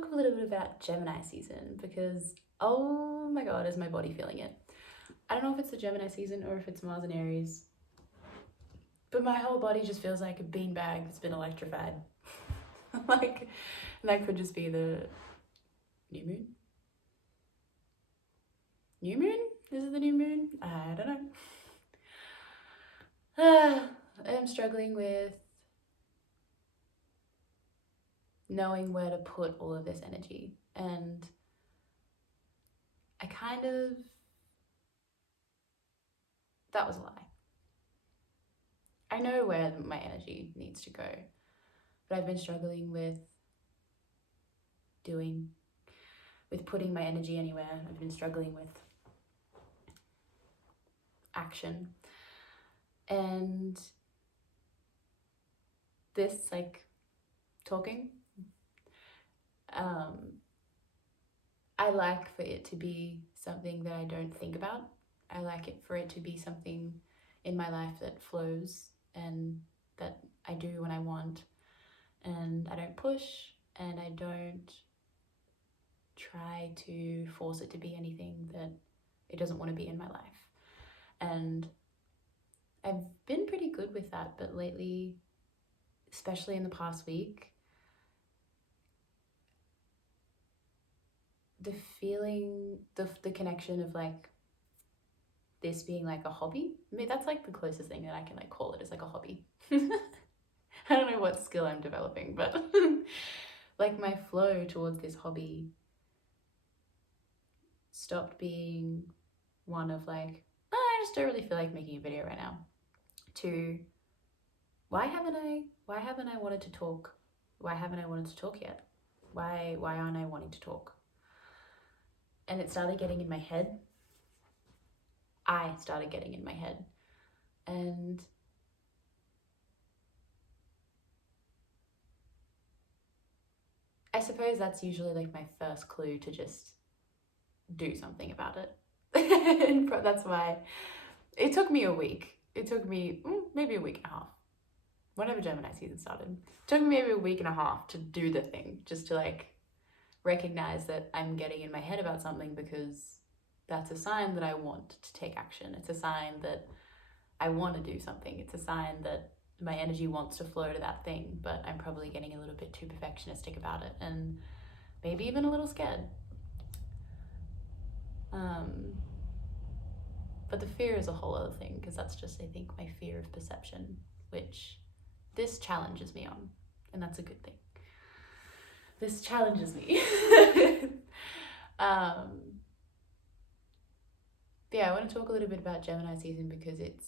talk a little bit about Gemini season because, oh my God, is my body feeling it. I don't know if it's the Gemini season or if it's Mars and Aries, but my whole body just feels like a beanbag that's been electrified. Like, and that could just be the new moon. New moon? Is it the new moon? I don't know. I'm struggling with knowing where to put all of this energy, and that was a lie. I know where my energy needs to go, but I've been struggling with putting my energy anywhere. I've been struggling with action. And this, like, talking, I like for it to be something that I don't think about. I like it for it to be something in my life that flows and that I do when I want, and I don't push, and I don't try to force it to be anything that it doesn't want to be in my life. And I've been pretty good with that, but lately, especially in the past week, the feeling, the connection of like this being like a hobby. I mean, that's like the closest thing that I can like call it, is like a hobby. I don't know what skill I'm developing, but like my flow towards this hobby stopped being one of like, oh, I just don't really feel like making a video right now, to why haven't I wanted to talk? Why haven't I wanted to talk yet? Why aren't I wanting to talk? And it started getting in my head. I started getting in my head. And I suppose that's usually like my first clue to just do something about it. And that's why it took me a week. It took me maybe a week and a half. Whenever Gemini season started, it took me maybe a week and a half to do the thing, just to like recognize that I'm getting in my head about something, because that's a sign that I want to take action. It's a sign that I want to do something. It's a sign that my energy wants to flow to that thing, but I'm probably getting a little bit too perfectionistic about it, and maybe even a little scared. But the fear is a whole other thing, because that's just, I think, my fear of perception, which this challenges me on, and that's a good thing. This challenges me. Yeah, I want to talk a little bit about Gemini season, because it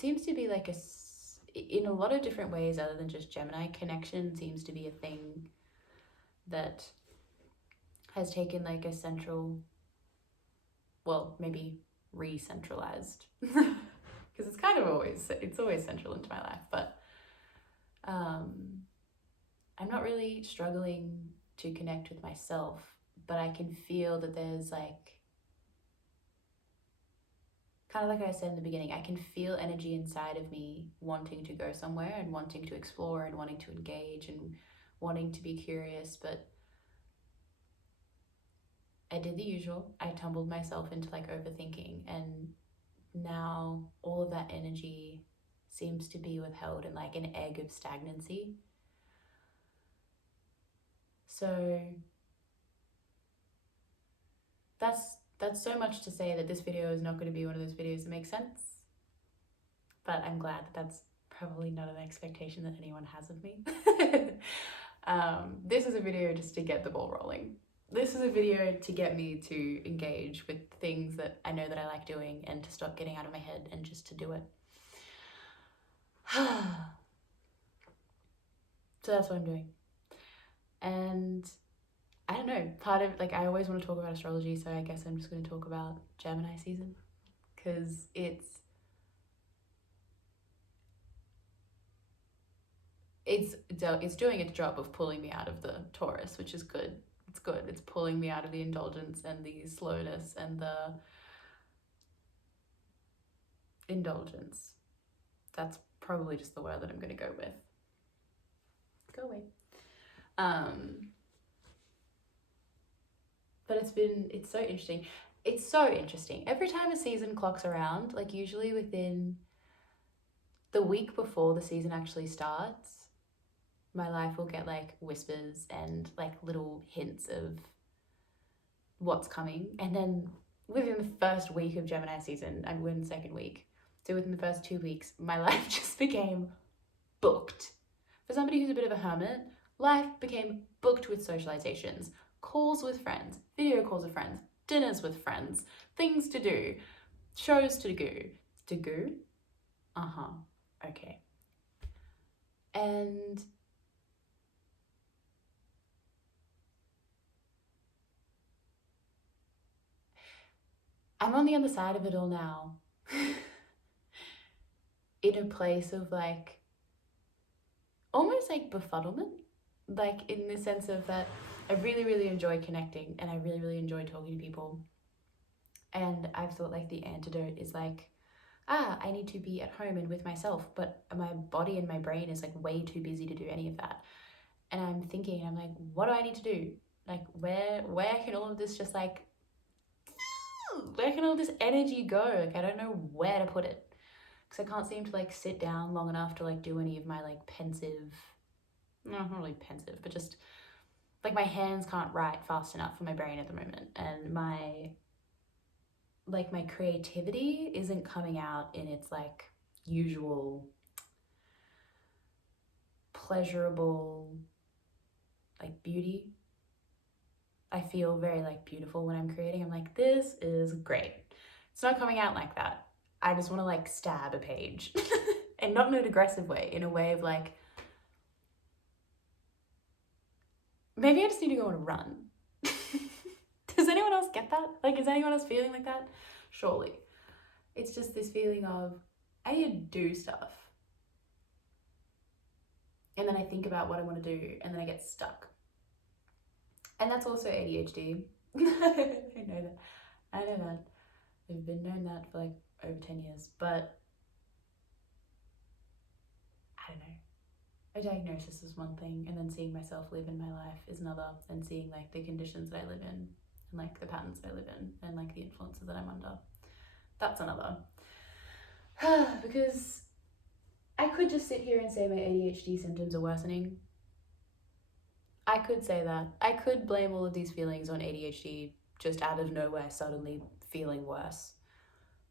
seems to be like in a lot of different ways other than just Gemini, connection seems to be a thing that has taken like a central, well, maybe re-centralized, because it's kind of always central into my life, but I'm not really struggling to connect with myself, but I can feel that there's like, kind of like I said in the beginning, I can feel energy inside of me wanting to go somewhere and wanting to explore and wanting to engage and wanting to be curious, but I did the usual. I tumbled myself into like overthinking, and now all of that energy seems to be withheld in like an egg of stagnancy. So that's so much to say that this video is not going to be one of those videos that makes sense, but I'm glad that that's probably not an expectation that anyone has of me. This is a video just to get the ball rolling. This is a video to get me to engage with things that I know that I like doing, and to stop getting out of my head and just to do it. So that's what I'm doing. And I don't know, part of, like, I always want to talk about astrology, so I guess I'm just going to talk about Gemini season, because it's doing its job of pulling me out of the Taurus, which is good. It's good. It's pulling me out of the indulgence and the slowness and the indulgence. That's probably just the word that I'm going to go with. Go away. Um, but it's so interesting. It's so interesting. Every time a season clocks around, like usually within the week before the season actually starts, my life will get like whispers and like little hints of what's coming. And then within the first week of Gemini season, and we're in the second week. So within the first 2 weeks, my life just became booked. For somebody who's a bit of a hermit, life became booked with socializations, calls with friends, video calls with friends, dinners with friends, things to do, shows to go. To go? Uh-huh. Okay. And I'm on the other side of it all now. In a place of like, almost like befuddlement. Like in the sense of that I really, really enjoy connecting and I really, really enjoy talking to people. And I've thought like the antidote is like, I need to be at home and with myself, but my body and my brain is like way too busy to do any of that. And I'm thinking, I'm like, what do I need to do? Like where can all of this just like, where can all this energy go? Like I don't know where to put it. Because I can't seem to like sit down long enough to like do any of my like pensive, no, not really pensive, but just like my hands can't write fast enough for my brain at the moment. And my creativity isn't coming out in its like usual pleasurable like beauty. I feel very like beautiful when I'm creating. I'm like, this is great. It's not coming out like that. I just want to like stab a page and not in an aggressive way, in a way of like, maybe I just need to go on a run. Does anyone else get that? Like, is anyone else feeling like that? Surely. It's just this feeling of, I need to do stuff. And then I think about what I want to do, and then I get stuck. And that's also ADHD. I know that. I know that. I've been known that for like over 10 years, but I don't know. A diagnosis is one thing, and then seeing myself live in my life is another, and seeing like the conditions that I live in, and like the patterns that I live in, and like the influences that I'm under, that's another. Because I could just sit here and say my ADHD symptoms are worsening. I could say that. I could blame all of these feelings on ADHD just out of nowhere suddenly feeling worse.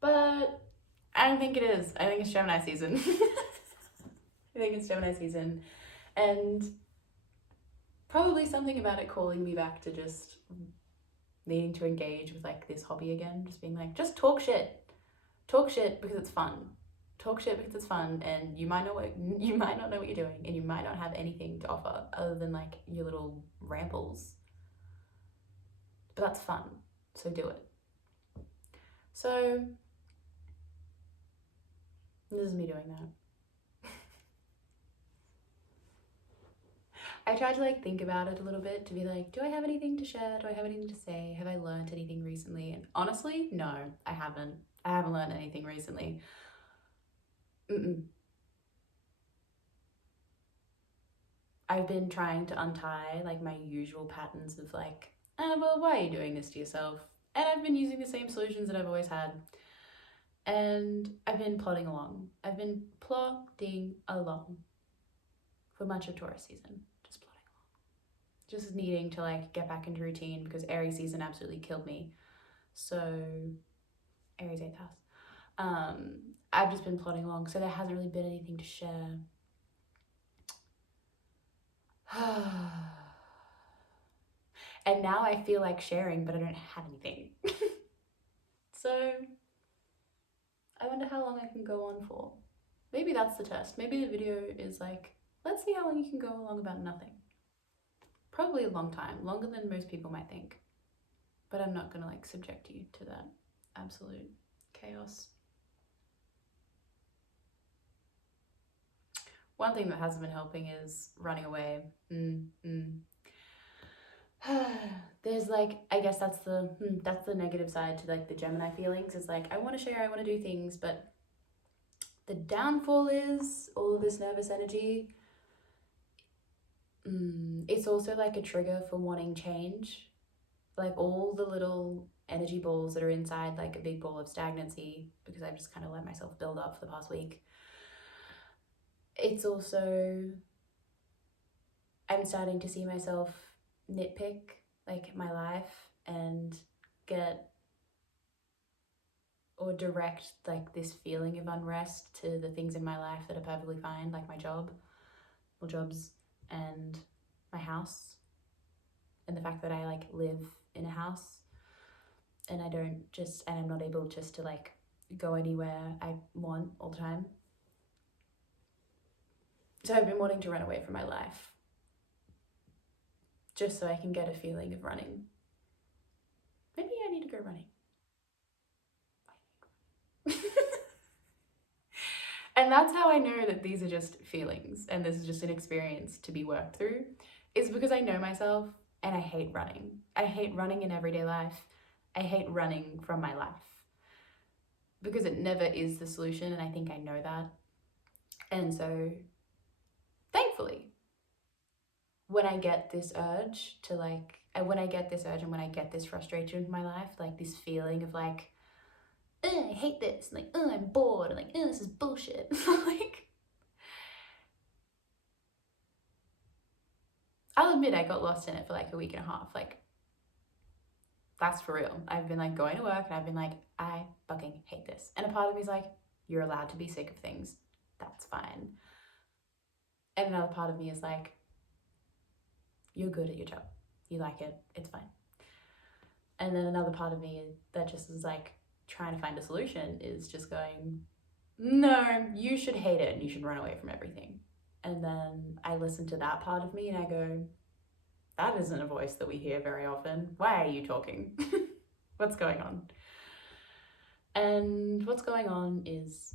But I don't think it is. I think it's Gemini season. I think it's Gemini season. And probably something about it calling me back to just needing to engage with like this hobby again. Just being like, just talk shit. Talk shit because it's fun. Talk shit because it's fun, and you might not know what you're doing, and you might not have anything to offer other than like your little rambles. But that's fun, so do it. So this is me doing that. I try to like think about it a little bit to be like, do I have anything to share? Do I have anything to say? Have I learned anything recently? And honestly, no, I haven't. I haven't learned anything recently. I've been trying to untie like my usual patterns of like, well, why are you doing this to yourself? And I've been using the same solutions that I've always had. And I've been plodding along. I've been plodding along for much of Taurus season. Just plodding along. Just needing to like get back into routine because Aries season absolutely killed me. So, Aries 8th house. I've just been plodding along, so there hasn't really been anything to share. And now I feel like sharing, but I don't have anything. So I wonder how long I can go on for. Maybe that's the test. Maybe the video is like, let's see how long you can go along about nothing. Probably a long time, longer than most people might think. But I'm not gonna like subject you to that absolute chaos. One thing that hasn't been helping is running away. There's like, I guess that's the negative side to like the Gemini feelings. It's like, I want to share, I want to do things, but the downfall is all of this nervous energy. It's also like a trigger for wanting change. Like all the little energy balls that are inside like a big ball of stagnancy, because I've just kind of let myself build up for the past week. It's also, I'm starting to see myself nitpick like my life and get or direct like this feeling of unrest to the things in my life that are perfectly fine, like my jobs and my house, and the fact that I like live in a house and I'm not able just to like go anywhere I want all the time. So I've been wanting to run away from my life just so I can get a feeling of running. Maybe I need to go running. And that's how I know that these are just feelings and this is just an experience to be worked through, is because I know myself and I hate running. I hate running in everyday life. I hate running from my life because it never is the solution, and I think I know that. And so, thankfully, when I get this urge to like, when I get this urge and when I get this frustration in my life, like this feeling of like, I hate this, and like, I'm bored, and like, this is bullshit. Like, I'll admit I got lost in it for like a week and a half. Like, that's for real. I've been like going to work and I've been like, I fucking hate this. And a part of me is like, you're allowed to be sick of things. That's fine. And another part of me is like, you're good at your job. You like it. It's fine. And then another part of me that just is like trying to find a solution is just going, no, you should hate it and you should run away from everything. And then I listen to that part of me and I go, that isn't a voice that we hear very often. Why are you talking? What's going on? And what's going on is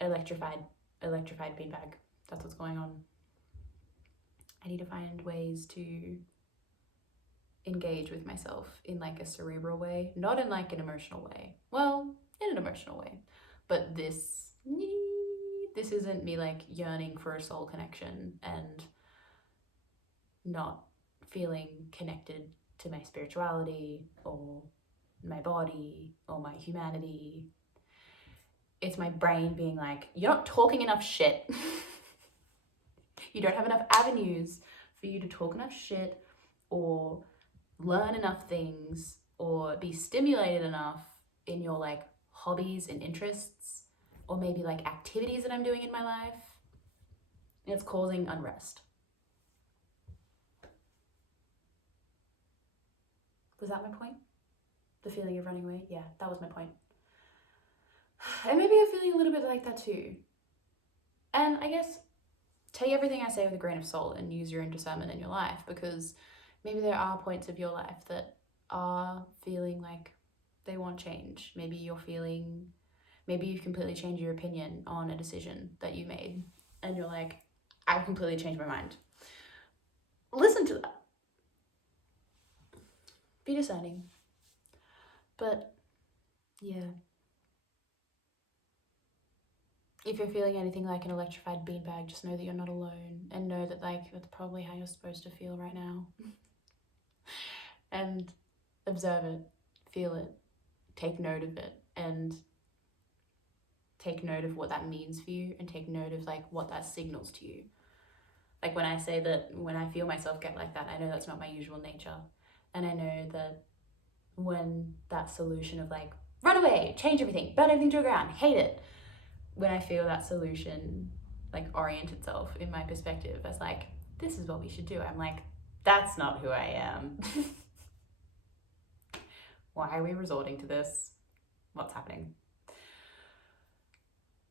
electrified beanbag. That's what's going on. I need to find ways to engage with myself in like a cerebral way, not in like an emotional way. Well, in an emotional way. But this isn't me like yearning for a soul connection and not feeling connected to my spirituality or my body or my humanity. It's my brain being like, you're not talking enough shit. You don't have enough avenues for you to talk enough shit or learn enough things or be stimulated enough in your like hobbies and interests or maybe like activities that I'm doing in my life. And it's causing unrest. Was that my point? The feeling of running away? Yeah, that was my point. And maybe I'm feeling a little bit like that too. And I guess take everything I say with a grain of salt and use your own discernment in your life, because maybe there are points of your life that are feeling like they want change. Maybe you've completely changed your opinion on a decision that you made and you're like, I've completely changed my mind. Listen to that. Be discerning. But yeah. If you're feeling anything like an electrified beanbag, just know that you're not alone and know that like that's probably how you're supposed to feel right now. And observe it, feel it, take note of it, and take note of what that means for you and take note of like what that signals to you. Like when I say that when I feel myself get like that, I know that's not my usual nature. And I know that when that solution of like, run away, change everything, burn everything to the ground, hate it, when I feel that solution like orient itself in my perspective as like, this is what we should do, I'm like, that's not who I am. Why are we resorting to this? What's happening?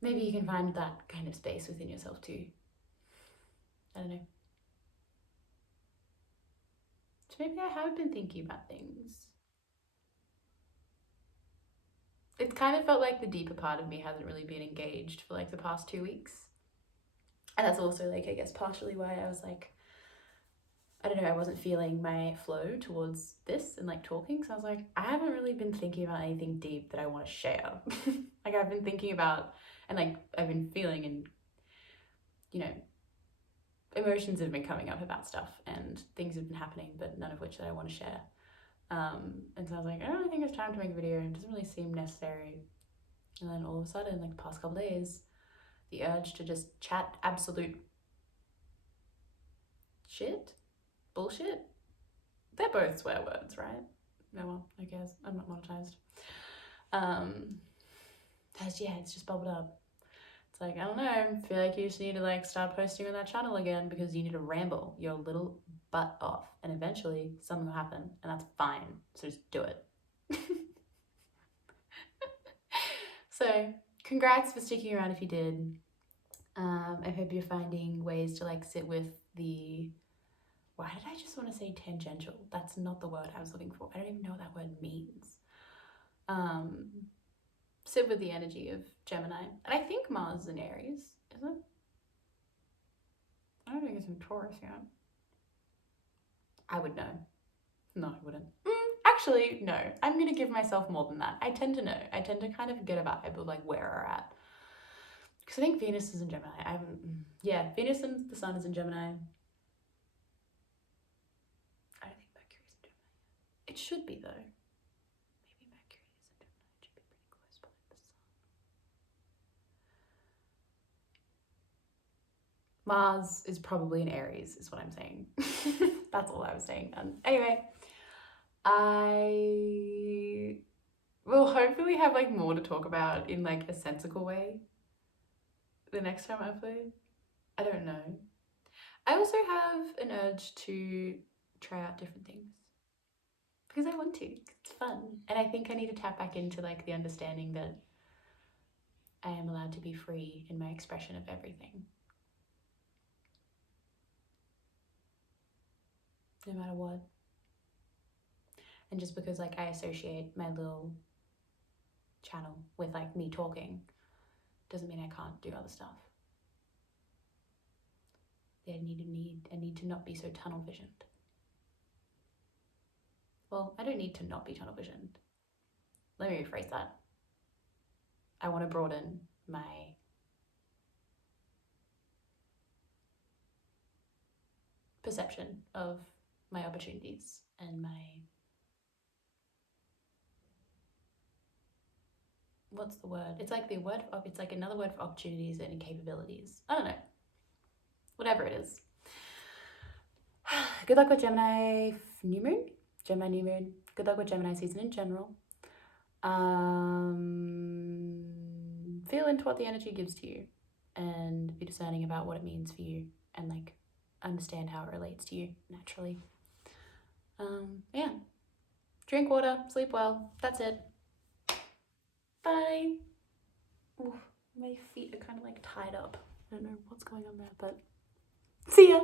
Maybe you can find that kind of space within yourself too. I don't know. So maybe I have been thinking about things. It's kind of felt like the deeper part of me hasn't really been engaged for like the past 2 weeks. And that's also like, I guess, partially why I was like, I don't know, I wasn't feeling my flow towards this and like talking. So I was like, I haven't really been thinking about anything deep that I want to share. Like I've been thinking about and like I've been feeling and, you know, emotions have been coming up about stuff and things have been happening, but none of which that I want to share. And so I was like, I don't really think it's time to make a video. It doesn't really seem necessary. And then all of a sudden, like the past couple days, the urge to just chat absolute shit, bullshit. They're both swear words, right? No, well, I guess I'm not monetized. Yeah, it's just bubbled up. It's like, I don't know, I feel like you just need to like start posting on that channel again because you need to ramble your little butt off and eventually something will happen and that's fine. So just do it. So congrats for sticking around if you did. I hope you're finding ways to like sit with the, why did I just want to say tangential? That's not the word I was looking for. I don't even know what that word means. Sit with the energy of Gemini. And I think Mars is in Aries, is it? I don't think it's in Taurus yet. I would know. No, I wouldn't. Actually, no. I'm going to give myself more than that. I tend to know. I tend to kind of get a vibe of like where we're at. Because I think Venus is in Gemini. Yeah, Venus and the Sun is in Gemini. I don't think Mercury's in Gemini. It should be though. Maybe Mercury is in Gemini. It should be pretty close behind the Sun. Mars is probably in Aries, is what I'm saying. That's all I was saying. Anyway, I will hopefully have like more to talk about in like a sensical way the next time I upload. I don't know. I also have an urge to try out different things because I want to. It's fun. And I think I need to tap back into like the understanding that I am allowed to be free in my expression of everything. No matter what. And just because like I associate my little channel with like me talking doesn't mean I can't do other stuff. I need to not be so tunnel visioned. Well, I don't need to not be tunnel visioned. Let me rephrase that. I want to broaden my perception of my opportunities and my, what's the word? It's like it's like another word for opportunities and capabilities. I don't know. Whatever it is. Good luck with Gemini new moon. Gemini new moon. Good luck with Gemini season in general. Feel into what the energy gives to you and be discerning about what it means for you and like understand how it relates to you naturally. Yeah. Drink water, sleep well. That's it. Bye. Ooh, my feet are kind of like tied up. I don't know what's going on there, but see ya.